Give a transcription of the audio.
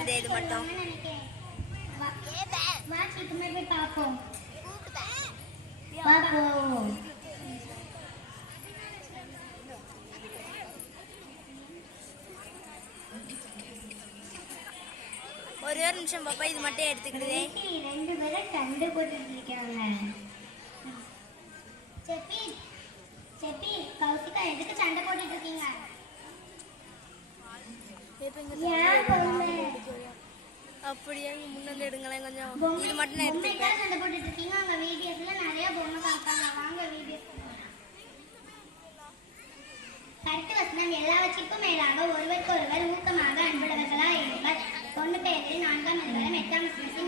எடுத்துக்கிட்டே இது மட்டும். ஒரே ஒரு நிமிஷம் பாப்பா, இது மட்டும் எடுத்துக்கிட்டே. 2 பேரும் சண்டை போட்டுட்டு இருக்காங்க. செப்பி செப்பி கௌசிகா எதுக்கு சண்டை போட்டுட்டு இருக்கீங்க? அப்படியே முன்னாடி எடுங்களேன் கொஞ்சம். இது மட்டும் எடுத்துக்கிட்டேன். சண்டை போட்டுட்டு இருக்கீங்க. அங்க வீடியோஸ்ல நிறைய பொம்மை காட்டுறாங்க. வாங்க வீடியோஸ் கருத்து வசனம். எல்லாவற்றிற்கும் மேலாக ஒருவருக்கு ஒருவர் ஊக்கமாக அன்புள்ளவர்களா இருங்கள். 1 பேர் 4 8 வசனத்தின்